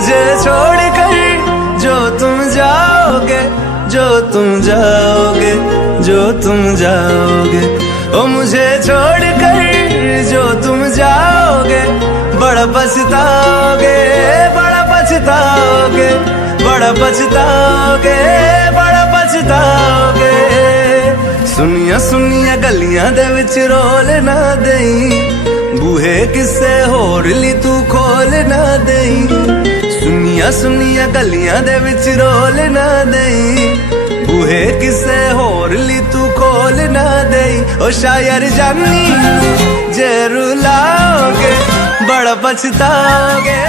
मुझे छोड़ कर जो तुम जाओगे, जो तुम जाओगे, जो तुम जाओगे, ओ मुझे छोड़ कर जो तुम जाओगे, बड़ा पछताओगे, बड़ा पछताओगे, बड़ा पछताओगे, बड़ा पछताओगे। सुनिया सुनिया गलियां दे विच रोल ना देई, बूहे किसे होर ली तू खोल ना देई। सुनिया सुनिया गलियां दे विच रोल ना देई, बूहे किसे होर ली तू खोल ना देई। ओ शायर जानी जे रुलाओगे, बड़ा पछताओगे।